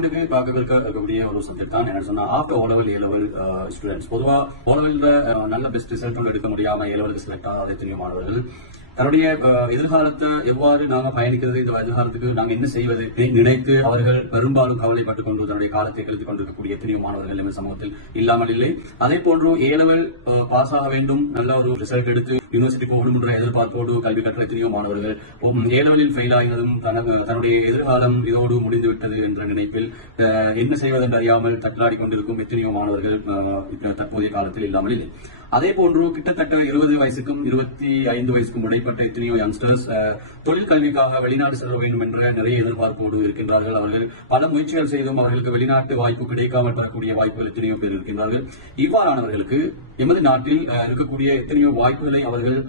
பாயிண்ட்டுக்கு பார்க்க இருக்கக்கூடிய ஒரு சப்ஜெக்ட் தான் என்ன சொன்னா after O level A level students பொதுவா ஓ நல்ல பெஸ்ட் ரிசல்ட் எடுக்க முடியாம ஏ லெவலுக்கு செலக்ட் ஆகாத எத்தனையோ மாணவர்கள் தன்னுடைய எதிர்காலத்தை எவ்வாறு நாங்க பயணிக்கிறது இந்த எதிர்காலத்துக்கு நாங்க என்ன செய்வது நினைத்து அவர்கள் பெரும்பாலும் கவலைப்பட்டுக் கொண்டு தன்னுடைய காலத்தை கழித்துக் கொண்டிருக்கக்கூடிய எத்தனையோ மாணவர்கள் சமூகத்தில் இல்லாமல் இல்லை. அதே போன்று ஏ லெவல் பாஸ் ஆக வேண்டும் நல்ல ஒரு ரிசல்ட் எடுத்து யூனிவர்சிட்டி போகணும் எதிர்பார்ப்போடு கல்வி கற்ற எத்தனையோ மாணவர்கள் ஏ ஃபெயில் ஆகியதும் தன்னுடைய எதிர்காலம் இதோடு முடிந்து விட்டது என்ற நினைப்பில் என்ன செய்வதென்று அறியாமல் தట్లాடி கொண்டிருக்கும் எத்தனையோ மாணவர்கள் தற்போதைய காலத்தில் இல்லாமல் இல்லை. அதே போன்று கிட்டத்தட்ட இருபது வயசுக்கும் இருபத்தி ஐந்து வயசுக்கும் இடைப்பட்ட எத்தனையோ யங்ஸ்டர்ஸ் தொழில் கல்விக்காக வெளிநாடு செல்ல வேண்டும் என்ற நிறைய எதிர்பார்ப்போடு இருக்கின்றார்கள். அவர்கள் பல முயற்சிகள் செய்தும் அவர்களுக்கு வெளிநாட்டு வாய்ப்பு கிடைக்காமல் பெறக்கூடிய வாய்ப்புகள் எத்தனையோ பேர் இருக்கின்றார்கள். இவ்வாறானவர்களுக்கு எமது நாட்டில் அஹ், இருக்கக்கூடிய எத்தனையோ வாய்ப்புகளை அவர்கள்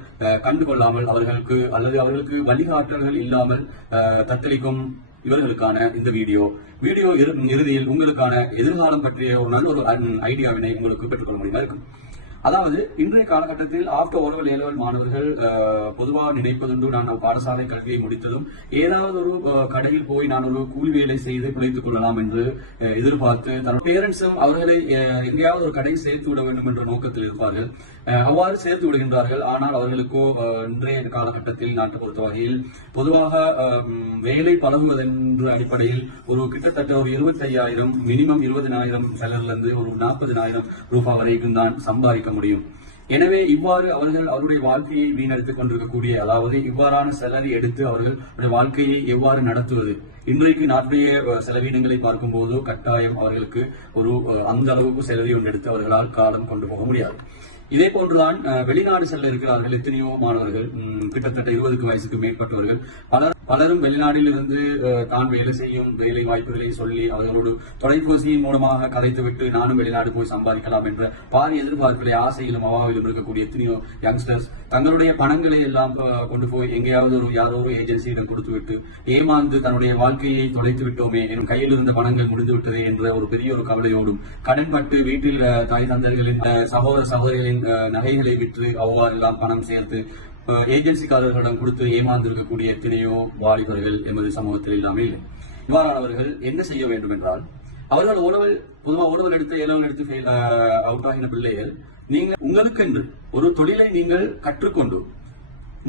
கண்டுகொள்ளாமல் அவர்களுக்கு அல்லது அவர்களுக்கு வழிகாட்டல்கள் இல்லாமல் தத்தளிக்கும் இவர்களுக்கான இந்த வீடியோ. வீடியோ இறுதியில் உங்களுக்கான எதிர்காலம் பற்றிய ஒரு நல்ல ஒரு ஐடியாவினை உங்களுக்கு பெற்றுக்கொள்ள முடியுமா இருக்கும்? அதாவது இன்றைய காலகட்டத்தில் ஆஃப்டர் ஓரவல் ஏலவல் மாணவர்கள் பொதுவாக நினைப்பதுண்டு நான் பாடசாலை கல்வியை முடித்ததும் ஏதாவது ஒரு கடையில் போய் நான் ஒரு கூலி வேலை செய்து பிழைத்துக் கொள்ளலாம் என்று எதிர்பார்த்து தன் பேரண்ட்ஸும் அவர்களை எங்கேயாவது ஒரு கடையில் சேர்த்து விட வேண்டும் என்ற நோக்கத்தில் இருப்பார்கள். அவ்வாறு சேர்த்து விடுகின்றார்கள். ஆனால் அவர்களுக்கோ இன்றைய காலகட்டத்தில் நாட்டை பொறுத்த வகையில் பொதுவாக வேலை பழகுவதென்ற அடிப்படையில் ஒரு கிட்டத்தட்ட ஒரு இருபத்தி ஐயாயிரம் மினிமம் இருபதினாயிரம் இருந்து ஒரு நாற்பதினாயிரம் ரூபாய் வரைக்கும் தான் சம்பாதிக்க முடியும். எனவே இவ்வாறு அவர்கள் அவருடைய வாழ்க்கையை வீணடித்துக் கொண்டிருக்கக்கூடிய அதாவது இவ்வாறான செலவை எடுத்து அவர்கள் அவருடைய வாழ்க்கையை எவ்வாறு நடத்துவது? இன்றைக்கு நாட்டுடைய செலவினங்களை பார்க்கும் போதோ கட்டாயம் அவர்களுக்கு ஒரு அந்த அளவுக்கு செலவை ஒன்றெடுத்து அவர்களால் காலம் கொண்டு போக முடியாது. இதே போன்றுதான் வெளிநாடு செல்ல இருக்கிறார்கள் எத்தனையோ மாணவர்கள் கிட்டத்தட்ட இருபதுக்கு வயசுக்கு மேற்பட்டவர்கள். பலர் பலரும் வெளிநாட்டிலிருந்து அஹ், தான் வேலை செய்யும் வேலை வாய்ப்புகளை சொல்லி அவர்களோடு தொலைபேசியின் மூலமாக கதைத்துவிட்டு நானும் வெளிநாடு போய் சம்பாதிக்கலாம் என்ற பாதி எதிர்பார்ப்பிலே ஆசையிலும் அவாவிலும் இருக்கக்கூடிய எத்தனையோ யங்ஸ்டர்ஸ் தங்களுடைய பணங்களை எல்லாம் கொண்டு போய் எங்கேயாவது ஒரு யாரோ ஒரு ஏஜென்சியிடம் கொடுத்துவிட்டு ஏமாந்து தன்னுடைய வாழ்க்கையை தொலைத்து விட்டோமே என் கையில் இருந்த பணங்கள் முடிந்து விட்டதே என்ற ஒரு பெரிய ஒரு கவலையோடும் கடன்பட்டு வீட்டில் தாய் தந்தர்களின் சகோதர சகோதரிகளின் நகைகளை விற்று அவ்வாறு எல்லாம் பணம் சேர்த்து ஏஜென்சிக்காரர்களிடம் கொடுத்து ஏமாந்திருக்கக்கூடிய எத்தனையோ வாலிபர்கள் எமது சமூகத்தில் இல்லாமல் இல்லை. இவ்வாறானவர்கள் என்ன செய்ய வேண்டும் என்றால் அவர்கள் உணவல் பொதுவாக உணவு எடுத்து ஏலவல் எடுத்து அவுட் ஆகின பிள்ளைகள் நீங்கள் உங்களுக்கென்று ஒரு தொழிலை நீங்கள் கற்றுக்கொண்டு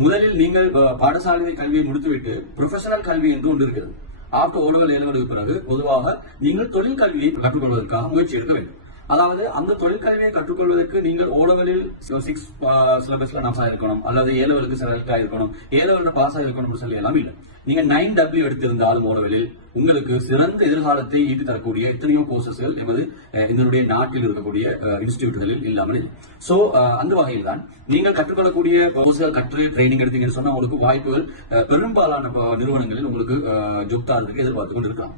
முதலில் நீங்கள் பாடசாலை கல்வியை முடித்துவிட்டு ப்ரொஃபஷனல் கல்வி என்று ஒன்று இருக்கிறது. ஆஃப்டர் ஓலவல் ஏலவலுக்கு பிறகு பொதுவாக நீங்கள் தொழில் கல்வியை கற்றுக்கொள்வதற்காக முயற்சி எடுக்க வேண்டும். அதாவது அந்த தொழிற்கல்வியை கற்றுக்கொள்வதற்கு நீங்கள் ஓலவலில் சிக்ஸ் சிலபஸ்ல நாசா இருக்கணும். அல்லது ஏலவலுக்கு செலக்ட் இருக்கணும். ஏலவலில் பாஸ் ஆயிருக்கணும் சொல்லி எல்லாம் இல்லை. நீங்க நைன் டபிள்யூ எடுத்திருந்தாலும் ஓலவலில் உங்களுக்கு சிறந்த எதிர்காலத்தை ஈடு தரக்கூடிய எத்தனையோ கோர்சஸ்கள் எமது uh, இதனுடைய நாட்டில் இருக்கக்கூடிய uh, இன்ஸ்டிடியூட்களில் இல்லாமல் சோ uh, அந்த வகையில் தான் நீங்கள் கற்றுக்கொள்ளக்கூடிய கோர்ஸ்கள் கற்று ட்ரைனிங் எடுத்தீங்கன்னு சொன்னா உங்களுக்கு வாய்ப்புகள் பெரும்பாலான நிறுவனங்களில் உங்களுக்கு ஜுப்தாருக்கு எதிர்பார்த்து கொண்டிருக்கலாம்.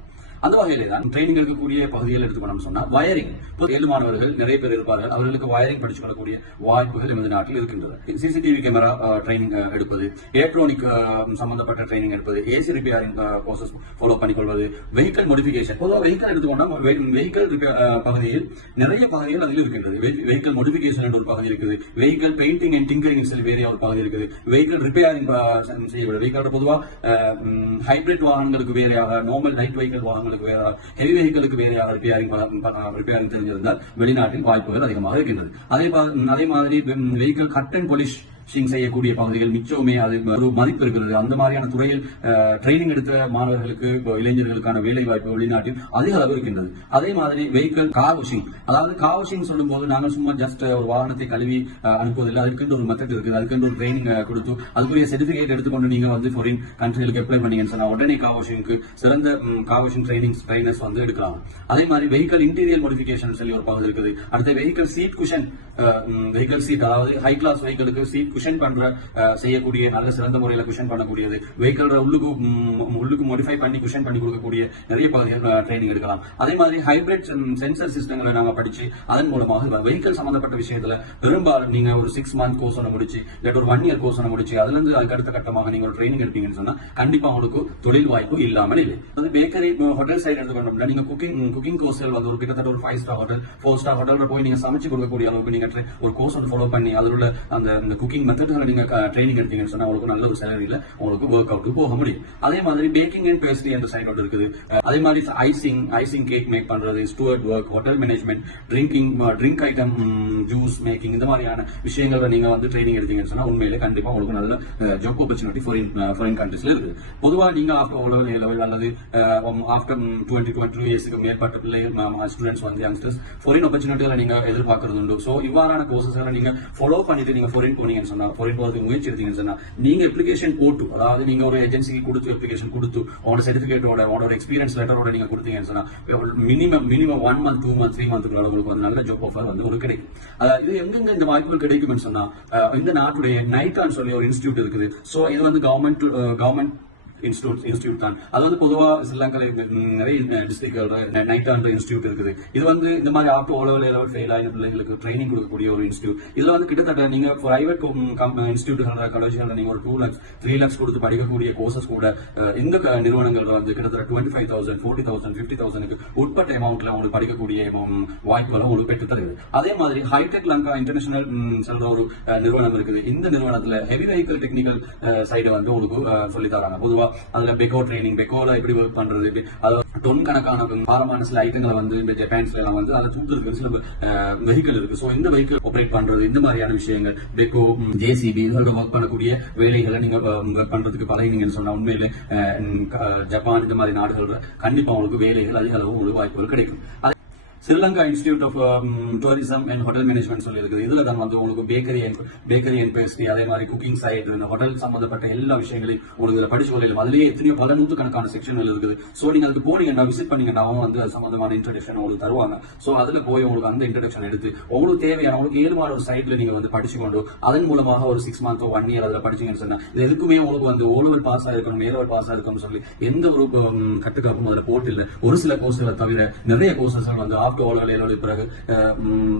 அந்த வகையிலே தான் ட்ரைனிங் எடுக்கக்கூடிய பகுதிகள் எடுத்துக்கணும் சொன்னா வயரிங் ஏழு மாணவர்கள் நிறைய பேர் இருப்பார்கள். அவர்களுக்கு வயரிங் படிச்சு கொள்ளக்கூடிய வாய்ப்புகள் எமது நாட்டில் இருக்கின்றது. சிசிடிவி கேமரா ட்ரைனிங் எடுப்பது எலக்ட்ரானிக் சம்பந்தப்பட்ட ட்ரைனிங் எடுப்பது ஏசி ரிப்பேரிங் கோர்சஸ் ஃபாலோ பண்ணிக்கொள்வது வெஹிக்கல் மோடிஃபிகேஷன் பொதுவாக வெஹிக்கல் எடுத்துக்கொண்டா வெஹிக்கல் பகுதியில் நிறைய பகுதிகள் அதில் இருக்கின்றது. வெஹிக்கல் மோடிஃபிகேஷன் என்ற ஒரு பகுதி இருக்குது. வெஹிக்கல் பெயிண்டிங் அண்ட் டிங்கரிங் சொல்லி வேற ஒரு பகுதி இருக்குது. வெஹிக்கல் ரிப்பேரிங் செய்யப்படுது வெஹிக்கல் பொதுவாக ஹைபிரிட் வாகனங்களுக்கு வேறையாக நார்மல் நைட் வெஹிக்கல் வாகனங்களுக்கு வேற ஹெவி வெஹிக்கலுக்கு வேறையாக ரிப்பேரிங் ரிப்பேரிங் தெரிஞ்சிருந்தால் வெளிநாட்டில் வாய்ப்புகள் அதிகமாக இருக்கின்றது. அதே அதே மாதிரி vehicle cut and polishing செய்யக்கூடிய பகுதிகள் மிச்சமே அது ஒரு மதிப்பு இருக்கிறது. அந்த மாதிரியான துறையில் ட்ரைனிங் எடுத்த மாணவர்களுக்கு இளைஞர்களுக்கான வேலை வாய்ப்பு வெளிநாட்டில் அதிக அளவு இருக்கின்றது. அதே மாதிரி வெஹிக்கிள் கார் வாஷிங் அதாவது கார் வாஷிங் சொல்லும் போது நாங்கள் சும்மா ஜஸ்ட் ஒரு வாகனத்தை கழுவி அனுப்புவதில்லை. அதுக்குன்னு ஒரு மெத்தட் இருக்குது. அதுக்குன்ற ஒரு ட்ரைனிங் கொடுத்து அதுக்குரிய சர்டிபிகேட் எடுத்துக்கொண்டு நீங்க வந்து ஃபாரின் கண்ட்ரிகளுக்கு அப்ளை பண்ணீங்கன்னு சொன்னா உடனே கார் வாஷிங்க்கு சிறந்த கார் வாஷிங் ட்ரைனிங் ட்ரைனர்ஸ் வந்து எடுக்கலாம். அதே மாதிரி வெஹிக்கல் இன்டீரியர் மோடிஃபிகேஷன் சொல்லி ஒரு பகுதி இருக்குது. அடுத்த vehicle seat cushion vehicle seat அதாவது ஹை கிளாஸ் வெஹிக்கிளுக்கு சீட் குஷன் பண்ற செய்யக்கூடிய நல்ல சிறந்த முறையில் குஷன் பண்ணக்கூடியது. வெஹிக்கல் உள்ளுக்கு உள்ளுக்கு மோடிஃபை பண்ணி குஷன் பண்ணி கொடுக்கக்கூடிய நிறைய பகுதிகள் ட்ரைனிங் எடுக்கலாம். அதே மாதிரி ஹைபிரிட் சென்சர் சிஸ்டங்களை நாங்க படிச்சு அதன் மூலமாக வெஹிக்கல் சம்பந்தப்பட்ட விஷயத்துல பெரும்பாலும் நீங்க ஒரு சிக்ஸ் மந்த் கோர்ஸ் ஒன்று முடிச்சு இல்லாட்டி ஒரு ஒன் இயர் கோர்ஸ் ஒன்று முடிச்சு அதுல இருந்து அதுக்கு அடுத்த கட்டமாக நீங்க ஒரு ட்ரைனிங் எடுப்பீங்கன்னு சொன்னா கண்டிப்பா உங்களுக்கு தொழில் வாய்ப்பு இல்லாமல் இல்லை. வந்து பேக்கரி ஹோட்டல் சைடு எடுத்துக்கொண்டோம்னா நீங்க குக்கிங் குக்கிங் கோர்ஸ்கள் வந்து ஒரு கிட்டத்தட்ட ஒரு five star hotel four star hotel போய் நீங்க சமைச்சு கொடுக்கக்கூடிய அளவுக்கு நீங்க ஒரு கோர்ஸ் ஒன்று ஃபாலோ பண்ணி அதில் உள்ள அந்த குக்கிங் குக்கிங் ட்ரைனிங் மெத்தட்களை நீங்க ட்ரைனிங் எடுத்தீங்கன்னு சொன்னா உங்களுக்கு நல்ல ஒரு சேலரியில் உங்களுக்கு ஒர்க் அவுட் போக முடியும். அதே மாதிரி பேக்கிங் அண்ட் பேஸ்ட்ரி அந்த சைட் அவுட் இருக்குது. அதே மாதிரி ஐசிங் ஐசிங் கேக் மேக் பண்றது steward work hotel management drinking drink item juice making இந்த மாதிரியான விஷயங்கள்ல நீங்க வந்து ட்ரைனிங் எடுத்தீங்கன்னு சொன்னால் உண்மையிலே கண்டிப்பா உங்களுக்கு நல்ல ஜாப் ஆப்பர்ச்சுனிட்டி ஃபாரின் ஃபாரின் கண்ட்ரீஸ்ல இருக்குது. பொதுவா நீங்க ஆஃப்டர் உலக லெவல் அல்லது ஆஃப்டர் டுவெண்ட்டி டுவெண்ட்டி டூ இயர்ஸ்க்கு மேற்பட்ட பிள்ளைகள் ஸ்டூடெண்ட்ஸ் வந்து யங்ஸ்டர்ஸ் ஃபாரின் ஆப்பர்ச்சுனிட்டிகளை நீங்க எதிர்பார்க்கறது உண்டு. ஸோ இவ்வாறான கோர்சஸ் எல்லாம் நீங்க ஃபாலோ பண்ணிட்டு நீங்க ஃபாரின் போனீங்கன்னு சொன்னா ஃபாரின் போறதுக்கு முயற்சி எடுத்தீங்கன்னு சொன்னா நீங்க அப்ளிகேஷன் போட்டு அதாவது நீங்க ஒரு ஏஜென்சிக்கு கொடுத்து அப்ளிகேஷன் கொடுத்து உங்களோட சர்டிபிகேட்டோட உங்களோட எக்ஸ்பீரியன்ஸ் லெட்டரோட நீங்க கொடுத்தீங்கன்னு சொன்னா minimum minimum one month two month three மந்த்துக்குள்ள உங்களுக்கு வந்து நல்ல ஜாப் ஆஃபர் வந்து உங்களுக்கு கிடைக்கும். அதாவது இது எங்கெங்க இந்த வாய்ப்புகள் கிடைக்கும்னு சொன்னா இந்த நாட்டுடைய நைக்கான்னு சொல்லி ஒரு இன்ஸ்டியூட் இருக்குது. ஸோ இது வந்து கவர்மெண்ட் கவர்மெண்ட் இன்ஸ்டியூட் இன்ஸ்டியூட் தான். அது வந்து பொதுவாக ஸ்ரீலங்கால நிறைய டிஸ்ட்ரிக்ட் நைட் இன்ஸ்டியூட் இருக்குது. இது வந்து இந்த மாதிரி after O level level fail ஆகிற பிள்ளைங்களுக்கு ட்ரைனிங் கொடுக்கக்கூடிய ஒரு இன்ஸ்டியூட் இதில் வந்து கிட்டத்தட்ட நீங்கள் பிரைவேட் இன்ஸ்டியூட்டுகள் காலேஜ்கள் நீங்கள் ஒரு டூ லேக்ஸ் த்ரீ லேக்ஸ் கொடுத்து படிக்கக்கூடிய கோர்சஸ் கூட இந்த க- வந்து கிட்டத்தட்ட twenty five thousand forty thousand fifty தௌசண்ட்க்கு உட்பட்ட அமௌண்ட்ல உங்களுக்கு படிக்கக்கூடிய வாய்ப்புகளை உங்களுக்கு பெற்று தருது அதே மாதிரி ஹைடெக் லங்கா இன்டர்நேஷனல் சொல்ற ஒரு நிறுவனம் இருக்குது. இந்த நிறுவனத்தில் ஹெவி வெஹிக்கல் டெக்னிக்கல் சைடு வந்து உங்களுக்கு சொல்லி தராங்க. பொதுவாக அதுல பெக்கோ ட்ரைனிங் பெக்கோல எப்படி ஒர்க் பண்றது அது டொன் கணக்கான பாரமான சில ஐட்டங்களை வந்து இந்த ஜப்பான்ஸ்ல எல்லாம் வந்து அதை தூக்குறதுக்கு சில வெஹிக்கல் இருக்கு. சோ இந்த வெஹிக்கல் ஆப்ரேட் பண்றது இந்த மாதிரியான விஷயங்கள் பெக்கோ ஜேசிபி இதோட ஒர்க் பண்ணக்கூடிய வேலைகளை நீங்க ஒர்க் பண்றதுக்கு பழகினீங்கன்னு சொன்னா உண்மையில ஜப்பான் இந்த மாதிரி நாடுகள்ல கண்டிப்பா உங்களுக்கு வேலைகள் அதிக அளவு உங்களுக்கு வாய்ப்புகள் கிடைக்கும். அது- Sri Lanka institute of tourism and hotel management சொல்லி இருக்குது இதுல தான் வந்து உங்களுக்கு bakery and bakery and pastry அதே மாதிரி குக்கிங் சைடு இந்த ஹோட்டல் சம்பந்தப்பட்ட எல்லா விஷயங்களையும் உங்களுக்கு இதில் படிச்சு கொள்ளையில அதுலேயே எத்தனையோ பல நூற்றுக்கணக்கான செக்ஷன்கள் இருக்குது. ஸோ நீங்க அதுக்கு போனீங்கன்னா விசிட் பண்ணீங்கன்னா அவங்க வந்து அது சம்பந்தமான இன்ட்ரடக்ஷன் உங்களுக்கு தருவாங்க. ஸோ அதுல போய் உங்களுக்கு அந்த இன்ட்ரடக்ஷன் எடுத்து உங்களுக்கு தேவையான உங்களுக்கு ஏழுமான ஒரு சைட்ல நீங்கள் வந்து படிச்சு கொண்டு அதன் மூலமாக ஒரு சிக்ஸ் மந்த் ஒன் இயர் அதில் படிச்சீங்கன்னு சொன்னால் இது எதுக்குமே உங்களுக்கு வந்து ஓலவர் பாஸ் ஆகிருக்கணும் நேரவர் பாஸ் ஆகிருக்கணும்னு சொல்லி எந்த ஒரு um, கட்டுக்காப்பும் அதில் போட்டு இல்லை ஒரு சில கோர்ஸ்களை தவிர நிறைய கோர்சஸ்கள் வந்து ஆஃப்டர் ஓலவர் பிறகு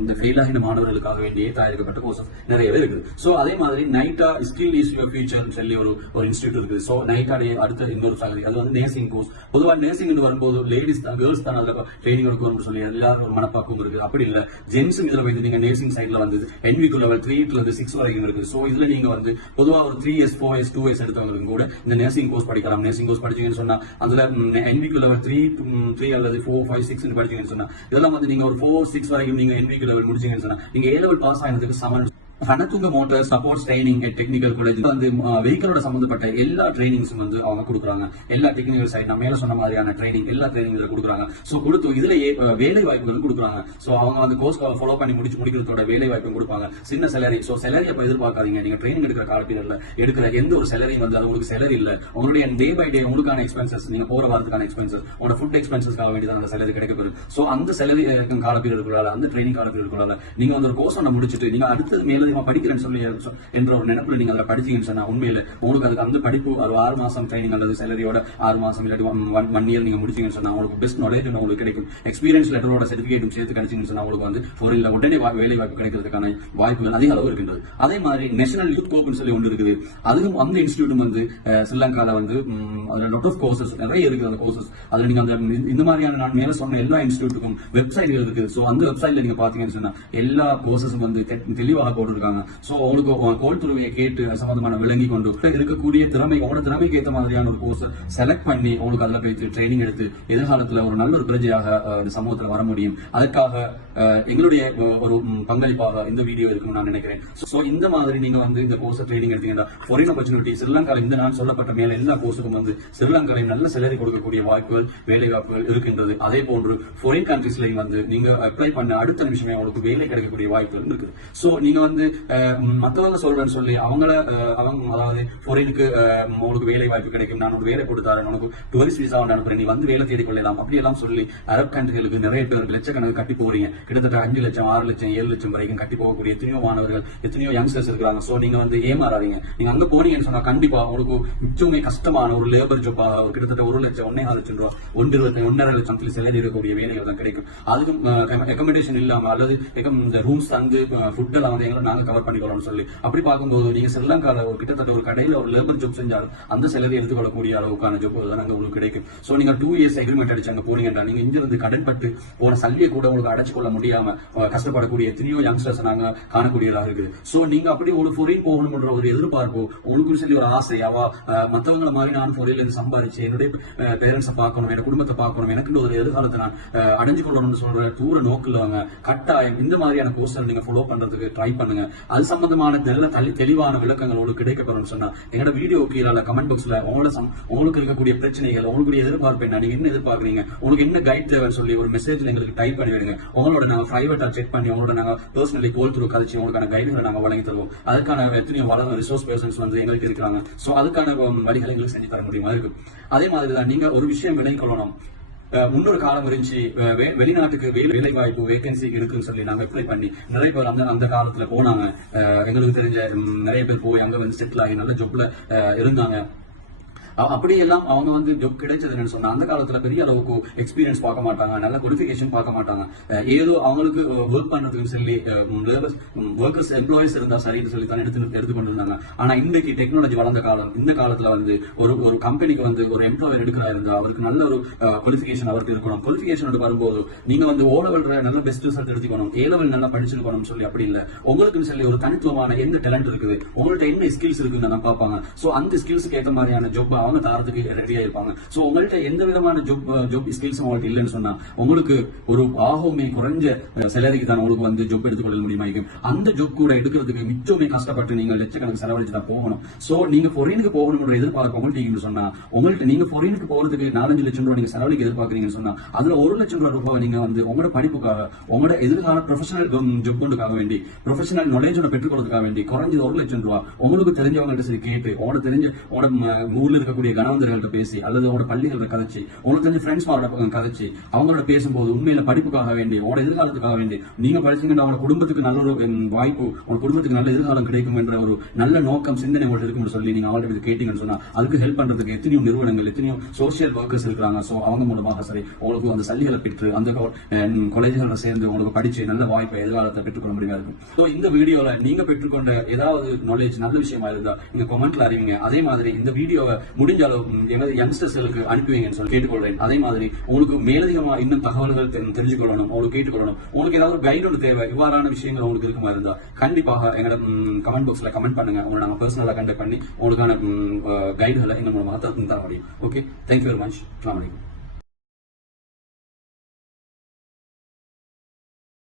இந்த ஃபெயில் ஆகின மாணவர்களுக்காக வேண்டியே தயாரிக்கப்பட்ட கோர்சஸ் நிறையவே இருக்குது. ஸோ அதே மாதிரி நைட்டா ஸ்கில் இஸ் யுவர் ஃபியூச்சர் சொல்லி ஒரு ஒரு இன்ஸ்டியூட் இருக்குது. ஸோ நைட்டா அடுத்த இன்னொரு ஃபேகல்டி அது வந்து நேர்சிங் கோர்ஸ் பொதுவாக நேர்சிங் வரும்போது லேடிஸ் தான் கேர்ள்ஸ் தான் அதில் ட்ரைனிங் எடுக்கணும்னு சொல்லி எல்லாரும் ஒரு மனப்பாக்கம் இருக்குது. அப்படி இல்லை ஜென்ஸும் இதில் வந்து நீங்கள் நேர்சிங் சைடில் வந்து என்விக்கு லெவல் த்ரீல இருந்து சிக்ஸ் வரைக்கும் இருக்குது. ஸோ இதில் நீங்கள் வந்து பொதுவாக ஒரு three years four years two years எடுத்தவங்களுக்கு கூட இந்த நேர்சிங் கோர்ஸ் படிக்கலாம். நேர்சிங் கோர்ஸ் படிச்சீங்கன்னு சொன்னால் அதில் என்விக்கு லெவல் த்ரீ த்ரீ அல்லது ஃபோர் ஃபைவ் சிக்ஸ் படிச்சீங்கன்னு சொன்னா அதெல்லாம் வந்து நீங்க ஒரு ஃபோர் சிக்ஸ் வரைக்கும் நீங்க என்விக்கு லெவல் முடிச்சீங்கன்னு சொன்னா நீங்க ஏ லெவல் பாஸ் ஆனதுக்கு Saman Hanathunga motor support training technical college வந்து வெஹிக்கலோட சம்பந்தப்பட்ட எல்லா ட்ரைனிங்ஸும் வந்து அவங்க கொடுக்குறாங்க. எல்லா டெக்னிக்கல் சைட் நான் மேல சொன்ன மாதிரியான ட்ரைனிங் எல்லா ட்ரைனிங் இதில் கொடுக்குறாங்க. ஸோ கொடுத்து இதில் வேலை வாய்ப்புகள் கொடுக்குறாங்க. ஸோ அவங்க வந்து கோர்ஸ் ஃபாலோ பண்ணி முடிச்சு முடிக்கிறதோட வேலை வாய்ப்பும் கொடுப்பாங்க. சின்ன சேலரி ஸோ சேலரி அப்போ எதிர்பார்க்காதீங்க. நீங்க ட்ரைனிங் எடுக்கிற காலப்பீரியட்ல எடுக்கிற எந்த ஒரு சேலரியும் வந்து அது உங்களுக்கு சேலரி இல்லை. உங்களுடைய டே பை டே உங்களுக்கான எக்ஸ்பென்சஸ் நீங்க போற வாரத்துக்கான எக்ஸ்பென்சஸ் உங்களோட ஃபுட் எக்ஸ்பென்சஸ்க்காக வேண்டி தான் அந்த சேலரி கிடைக்கப்படும் ஸோ அந்த சேலரி கால பீரியடுக்குள்ளால அந்த ட்ரைனிங் கால பீரியடுக்குள்ளால நீங்க வந்து ஒரு கோர்ஸ் ஒன்று முடிச்சுட்டு நீங்க அடுத்தது மேலே மேலதிகமா படிக்கிறேன்னு சொல்லி என்ற ஒரு நினைப்புல நீங்க அதில் படிச்சீங்கன்னு சொன்னா உண்மையில உங்களுக்கு அதுக்கு அந்த படிப்பு ஒரு ஆறு மாசம் ட்ரைனிங் அல்லது சேலரியோட ஆறு மாசம் இல்லாட்டி ஒன் இயர் நீங்க முடிச்சீங்கன்னு சொன்னா உங்களுக்கு பெஸ்ட் நாலேஜ் உங்களுக்கு கிடைக்கும். எக்ஸ்பீரியன்ஸ் லெட்டரோட சர்டிஃபிகேட்டும் சேர்த்து கிடைச்சிங்கன்னு சொன்னா உங்களுக்கு வந்து ஃபாரின்ல உடனே வேலை வாய்ப்பு கிடைக்கிறதுக்கான வாய்ப்புகள் அதிக அளவு இருக்கின்றது. அதே மாதிரி நேஷனல் யூத் கோப்னு சொல்லி ஒன்று இருக்குது. அதுவும் அந்த இன்ஸ்டியூட்டும் வந்து ஸ்ரீலங்கால வந்து ம், ஆஃப் lot கோர்சஸ் நிறைய இருக்குது அந்த கோர்சஸ் அதுல நீங்க அந்த இந்த மாதிரியான நான் மேல சொன்ன எல்லா இன்ஸ்டியூட்டுக்கும் வெப்சைட்கள் இருக்குது. ஸோ அந்த வெப்சைட்ல நீங்க பாத்தீங்கன்னு சொன்னா எல்லா கோர்சஸும் வந்து தெளிவாக போட்டு இருக்காங்க. உங்களுக்கு கோல் துறவியை கேட்டு சம்பந்தமான விளங்கி கொண்டு இருக்கக்கூடிய திறமை அவங்களோட திறமைக்கு ஏற்ற மாதிரியான ஒரு கோர்ஸ் செலக்ட் பண்ணி அவங்களுக்கு அதில் போய் ட்ரைனிங் எடுத்து எதிர்காலத்துல ஒரு நல்ல ஒரு பிரஜையாக இந்த சமூகத்தில் வர முடியும். அதற்காக எங்களுடைய ஒரு பங்களிப்பாக இந்த வீடியோ இருக்கும்னு நான் நினைக்கிறேன். ஸோ இந்த மாதிரி நீங்க வந்து இந்த கோர்ஸ் ட்ரைனிங் எடுத்தீங்கன்னா ஃபாரின் ஆப்பர்ச்சுனிட்டி ஸ்ரீலங்கால இந்த நான் சொல்லப்பட்ட மேல எல்லா கோர்ஸுக்கும் வந்து ஸ்ரீலங்காலையும் நல்ல சேலரி கொடுக்கக்கூடிய வாய்ப்புகள் வேலை வாய்ப்புகள் இருக்கின்றது. அதே போன்று ஃபாரின் கண்ட்ரீஸ்லையும் வந்து நீங்க அப்ளை பண்ண அடுத்த நிமிஷமே உங்களுக்கு வேலை கிடைக்கக்கூடிய வாய்ப்புகள் இருக்குது. ஸோ நீங்க வந்து மற்றவங்க மத்தவங்க சொல்றேன்னு சொல்லி அவங்கள அவங்க அதாவது ஃபாரினுக்கு உங்களுக்கு வேலை வாய்ப்பு கிடைக்கும் நான் ஒரு வேலை கொடுத்தாரு உனக்கு டூரிஸ்ட் விசா அனுப்புறேன் நீ வந்து வேலை தேடி கொள்ளலாம் அப்படி எல்லாம் சொல்லி அரப் கண்ட்ரிகளுக்கு நிறைய பேர் லட்சக்கணக்கு கட்டி போறீங்க. கிட்டத்தட்ட அஞ்சு லட்சம் ஆறு லட்சம் ஏழு லட்சம் வரைக்கும் கட்டி போகக்கூடிய எத்தனையோ மாணவர்கள் எத்தனையோ யங்ஸ்டர்ஸ் இருக்கிறாங்க. ஸோ நீங்க வந்து ஏமாறாதீங்க. நீங்க அங்க போனீங்கன்னு சொன்னா கண்டிப்பா உங்களுக்கு மிச்சமே கஷ்டமான ஒரு லேபர் ஜாப் ஒரு கிட்டத்தட்ட ஒரு லட்சம் ஒன்னே லட்சம் ரூபா ஒன்று ஒன்றரை லட்சம் சேலரி இருக்கக்கூடிய வேலைகள் தான் கிடைக்கும். அதுக்கும் அக்கமடேஷன் இல்லாம அல்லது ரூம்ஸ் தந்து ஃபுட் எல்லாம் வந்து எங்களை நாங்க கவர் பண்ணிக்கொள்ளணும்னு சொல்லி. அப்படி பார்க்கும்போது நீங்க ஸ்ரீலங்கால ஒரு கிட்டத்தட்ட ஒரு கடையில ஒரு லேபர் ஜாப் செஞ்சால் அந்த செலவை எடுத்துக்கொள்ளக்கூடிய அளவுக்கான ஜாப் தான் அங்க உங்களுக்கு கிடைக்கும். சோ நீங்க டூ இயர்ஸ் அக்ரிமெண்ட் அடிச்சு அங்க போனீங்கன்னா நீங்க இங்க இருந்து கடன்பட்டு போன சல்லியை கூட உங்களுக்கு அடைச்சு கொள்ள முடியாம கஷ்டப்படக்கூடிய எத்தனையோ யங்ஸ்டர்ஸ் நாங்க காணக்கூடியதாக இருக்குது. சோ நீங்க அப்படி ஒரு ஃபொரின் போகணும்ன்ற ஒரு எதிர்பார்ப்போ உங்களுக்கு சொல்லி ஒரு ஆசை அவா அஹ், மாதிரி நான் ஃபொரின்ல இருந்து என்னுடைய பேரண்ட்ஸை பார்க்கணும் என் குடும்பத்தை பார்க்கணும் எனக்கு ஒரு எதிர்காலத்தை நான் அடைஞ்சு கொள்ளணும்னு சொல்ற தூர நோக்கில் அவங்க கட்டாயம் இந்த மாதிரியான கோர்ஸ்கள் நீங்க ஃபாலோ பண்றதுக்கு ட்ரை பண்ணுங்க. அது சம்பந்தமான தெல்ல தள்ளி தெளிவான விளக்கங்கள் உங்களுக்கு கிடைக்கப்படும் சொன்னா எங்களோட வீடியோ கீழே கமெண்ட் பாக்ஸ்ல உங்களோட உங்களுக்கு இருக்கக்கூடிய பிரச்சனைகள் உங்களுக்கு எதிர்பார்ப்பு என்ன நீங்க என்ன எதிர்பார்க்குறீங்க உங்களுக்கு என்ன கைட் தேவைன்னு சொல்லி ஒரு மெசேஜ்ல எங்களுக்கு டைப் பண்ணி விடுங்க. உங்களோட நாங்க பிரைவேட்டா செக் பண்ணி உங்களோட நாங்க பர்சனலி கோல் த்ரூ கழிச்சு உங்களுக்கான கைடுகளை நாங்க வழங்கி தருவோம். அதுக்கான எத்தனையோ வளர்ந்த ரிசோர்ஸ் பர்சன்ஸ் வந்து எங்களுக்கு இருக்கிறாங்க. சோ அதுக்கான வழிகளை எங்களுக்கு செஞ்சு தர முடியுமா? இருக்கு. அதே மாதிரி தான் நீங்க ஒரு விஷயம் விளங்கிக் கொள்ளணும் முன்னொரு காலம் இருந்துச்சு. வெ- வெளிநாட்டுக்கு வேலை வேலை வாய்ப்பு வேகன்சி இருக்குன்னு சொல்லி நாங்க அப்ளை பண்ணி நிறைய பேர் அந்த அந்த காலத்துல போனாங்க. எங்களுக்கு தெரிஞ்ச நிறைய பேர் போய் அங்க வந்து செட்டில் ஆகி நல்ல ஜாப்ல இருந்தாங்க. அப்படியெல்லாம் அவங்க வந்து ஜப் கிடைச்சதுன்னு சொன்னா அந்த காலத்துல பெரிய அளவுக்கு எக்ஸ்பீரியன்ஸ் பார்க்க மாட்டாங்க நல்ல குவாலிஃபிகேஷன் பார்க்க மாட்டாங்க. ஏதோ அவங்களுக்கு ஒர்க் பண்றதுக்கு சொல்லி ஒர்க்கர்ஸ் எம்ப்ளாயிஸ் இருந்தா சரின்னு சொல்லி தான் எடுத்து எடுத்துக்கொண்டு இருந்தாங்க ஆனா இன்னைக்கு டெக்னாலஜி வளர்ந்த காலம் இந்த காலத்துல வந்து ஒரு ஒரு கம்பெனிக்கு வந்து ஒரு எம்ப்ளாயர் எடுக்கிறா இருந்தா அவருக்கு நல்ல ஒரு குவாலிஃபிகேஷன் அவருக்கு இருக்கணும். குவாலிஃபிகேஷன் வரும்போது நீங்க வந்து ஓ லெவல் நல்ல பெஸ்ட் ரிசல்ட் எடுத்துக்கணும் ஏ லெவல் நல்லா படிச்சிருக்கணும் சொல்லி அப்படி இல்ல. உங்களுக்குன்னு சொல்லி ஒரு தனித்துவமான என்ன டேலண்ட் இருக்குது உங்கள்ட்ட என்ன ஸ்கில்ஸ் இருக்குன்னு பார்ப்பாங்க. சோ அந்த ஸ்கில்ஸ்க்கு ஏற்ற மாதிரியான ஜாப் அவங்க தாரத்துக்கு ரெடியா இருப்பாங்க சோ உங்கள்ட்ட எந்த விதமான ஜாப் ஜாப் ஸ்கில்ஸ் உங்கள்ட்ட இல்லைன்னு சொன்னா உங்களுக்கு ஒரு ஆகவுமே குறைஞ்ச சேலரிக்கு தான் உங்களுக்கு வந்து ஜாப் எடுத்துக்கொள்ள முடியுமா அந்த ஜாப் கூட எடுக்கிறதுக்கு மிச்சமே கஷ்டப்பட்டு நீங்க லட்சக்கணக்கு செலவழிச்சு தான் போகணும். சோ நீங்க பொரியனுக்கு போகணும்ன்ற எதிர்பார்ப்பு உங்கள்ட்ட சொன்னா உங்கள்ட்ட நீங்க பொரியனுக்கு போறதுக்கு நாலஞ்சு லட்சம் ரூபாய் நீங்க செலவழிக்க எதிர்பார்க்கறீங்கன்னு சொன்னா அதுல ஒரு லட்சம் ரூபாய் ரூபாய் நீங்க வந்து உங்களோட படிப்புக்காக உங்களோட எதிர்கால ப்ரொஃபஷனல் ஜாப் கொண்டுக்காக வேண்டி ப்ரொஃபஷனல் நாலேஜோட பெற்றுக்கொள்றதுக்காக வேண்டி குறைஞ்சது ஒரு லட்சம் ரூபாய் உங்களுக்கு தெரிஞ்சவங்கள்ட்ட சரி கேட்டு உங்களோட தெரிஞ்ச உங்களோட ஊர்ல இருக்க இருக்கக்கூடிய கணவந்தர்கள்ட்ட பேசி அல்லது உங்களோட பள்ளிகளை கதைச்சு உங்களுக்கு தெரிஞ்ச ஃப்ரெண்ட்ஸ் மாரோட கதைச்சு அவங்களோட பேசும்போது உண்மையில படிப்புக்காக வேண்டி உங்களோட எதிர்காலத்துக்காக வேண்டி நீங்க படிச்சீங்கன்னா அவங்க குடும்பத்துக்கு நல்ல ஒரு வாய்ப்பு உங்க குடும்பத்துக்கு நல்ல எதிர்காலம் கிடைக்கும் என்ற ஒரு நல்ல நோக்கம் சிந்தனை உங்களுக்கு இருக்கும்னு சொல்லி நீங்க அவங்கள்ட்ட கேட்டீங்கன்னு சொன்னா அதுக்கு ஹெல்ப் பண்றதுக்கு எத்தனையோ நிறுவனங்கள் எத்தனையோ சோசியல் ஒர்க்கர்ஸ் இருக்கிறாங்க. சோ அவங்க மூலமாக சரி உங்களுக்கு அந்த சல்லிகளை பெற்று அந்த காலேஜ்களை சேர்ந்து உங்களுக்கு படிச்சு நல்ல வாய்ப்பை எதிர்காலத்தை பெற்றுக்கொள்ள முடியாது இருக்கும்? ஸோ இந்த வீடியோல நீங்க பெற்றுக்கொண்ட ஏதாவது நாலேஜ் நல்ல விஷயமா இருந்தா நீங்க கொமெண்ட்ல அறிவிங்க. அதே மாதிரி இந்த வீடியோவை முடிஞ்ச அளவு எனது யங்ஸ்டர்ஸ்களுக்கு அனுப்புவீங்கன்னு சொல்லி கேட்டுக்கொள்றேன் அதே மாதிரி உங்களுக்கு மேலதிகமா இன்னும் தகவல்கள் தெரிஞ்சுக்கொள்ளணும் அவங்களுக்கு கேட்டுக்கொள்ளணும். உங்களுக்கு ஏதாவது ஒரு கைடு ஒன்று தேவை இவ்வாறான விஷயங்கள் உங்களுக்கு இருக்குமா இருந்தா கண்டிப்பாக எங்களோட கமெண்ட் பாக்ஸ்ல கமெண்ட் பண்ணுங்க. உங்களை நாங்கள் பர்சனலாக கண்டக்ட் பண்ணி உங்களுக்கான கைடுகளை எங்க மூலமாக தர முடியும். ஓகே தேங்க்யூ வெரி மச் அஸ்ஸலாமு